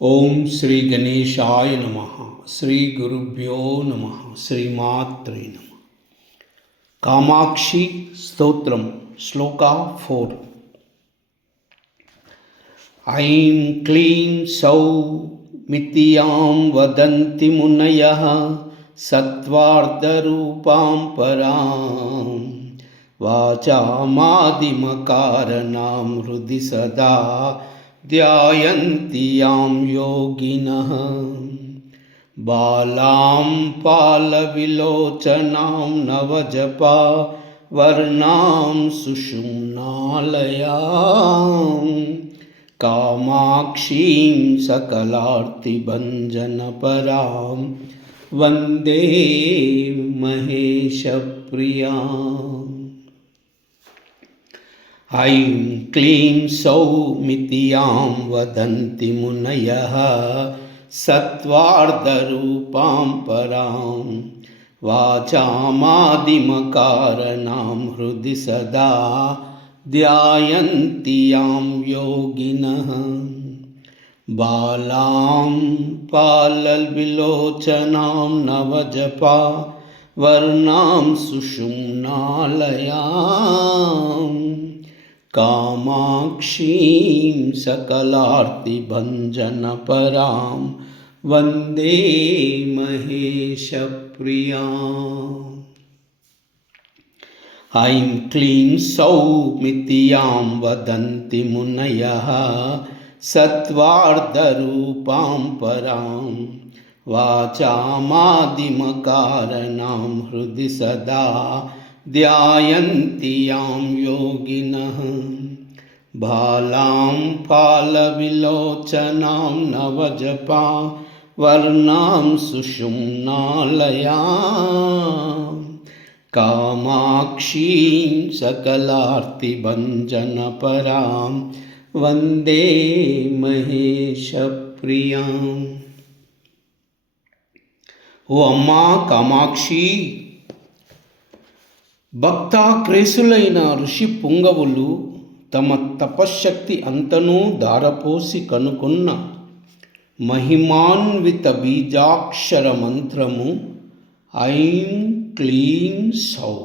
ఓం శ్రీ గణేశాయ నమః. శ్రీ గురుభ్యో నమః. శ్రీమాత్రే నమః. కామాక్షి స్తోత్రం శ్లోక 4. ఐం క్లీం సౌ మితియాం వదంతి మునయః సత్వార్ధరూపాం పరాం వాచామాదిమకారణాం హృది సదా ధ్యాయంతి యాం యోగినః. బాలాం పాలవిలోచనాం నవజపా వర్ణాం సుషుమ్నాలయాం కామాక్షీం సకలార్తిభంజనపరాం వందే మహేశప్రియాం. ఐం క్లీం సౌ మితియాం వదంతి మునయః సత్వార్ధరూపాం పరాం వాచామాదిమకారణాం హృది సదా ధ్యాయంతి యాం యోగినః. బాలాం పాలవిలోచనాం నవజపా వర్ణాం సుషుమ్నాలయాం కామాక్షీం సకలార్తిభంజనపరాం వందే మహేశప్రియాం. ఐం క్లీం సౌ మితియాం వదంతి మునయః సత్వార్ధరూపాం పరాం వాచామాదిమకారణాం హృది సదా ధ్యాయంతి యాం యోగినః. బాలాం పాలవిలోచనాం నవజపా వర్ణాం సుషుమ్నాలయాం కామాక్షీం సకలార్తిభంజనపరాం వందే మహేశప్రియాం. ఓ అమ్మా కామాక్షి, భక్తాక్రేసులైన ఋషి పుంగవులు తమ తపశ్శక్తి అంతనూ దారపోసి కనుకొన్న మహిమాన్విత బీజాక్షర మంత్రము ఐం క్లీం సౌ.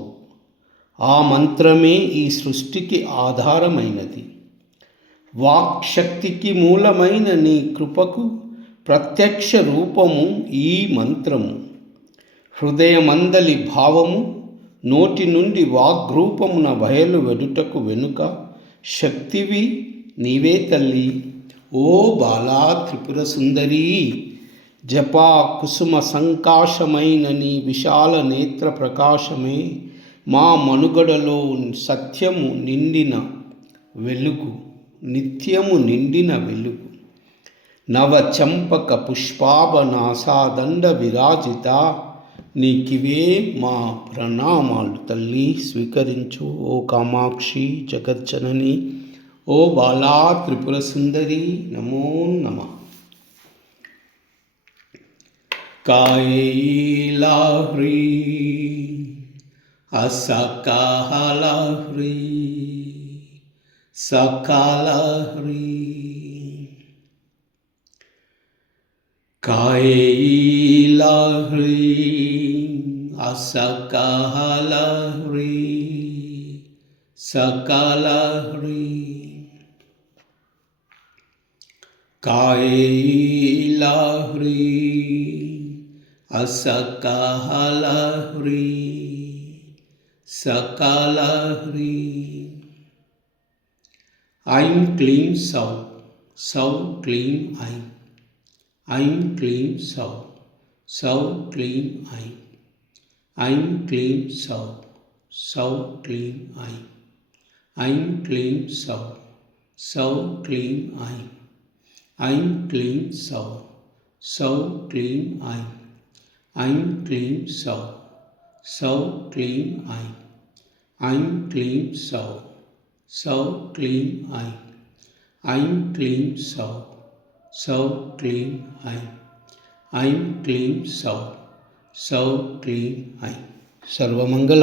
ఆ మంత్రమే ఈ సృష్టికి ఆధారమైనది. వాక్శక్తికి మూలమైన నీ కృపకు ప్రత్యక్ష రూపము ఈ మంత్రము. హృదయమందలి భావము నోటి నుండి వాగ్రూపమున బయలు వెడుటకు వెనుక శక్తివి నీవే తల్లి. ఓ బాలా త్రిపుర సుందరీ, జపా కుసుమ సంకాశమైన నీ విశాల నేత్ర ప్రకాశమే మా మనుగడలో సత్యము నిండిన వెలుగు, నిత్యము నిండిన వెలుగు. నవచంపక పుష్పాభనాసాదండ విరాజిత, నీకివే మా ప్రణామాలు తల్లి, స్వీకరించు. ఓ కామాక్షి జగజ్జనని, ఓ బాలా త్రిపుర సుందరి, నమో నమః. కాయైలాహ్రీ అసకాహలాహ్రీ సకాలహ్రీ. కాయైలాహ్రీ అసకాహలాహ్రీ సకాలహ్రీ. కాయైలాహ్రీ అసకాహలాహ్రీ సకాలహ్రీ. ఐం క్లీం సౌ. సౌ క్లీం ఐం. ఐం క్లీం సౌ. సౌ క్లీం ఐం. ఐం క్లీం సౌ. సౌ క్లీం ఐం. ఐం క్లీం సౌ. సౌ క్లీం ఐం. ఐం క్లీం సౌ. సౌ క్లీం ఐం. ఐం క్లీం సౌ. సౌ క్లీం ఐం. ఐం క్లీం సౌ. సౌ క్లీం ఐం. ఐం క్లీం సౌ. సౌ క్లీం ఐం. ఐం క్లీం సౌ. సౌ క్లీం ఐం. సర్వమంగళ.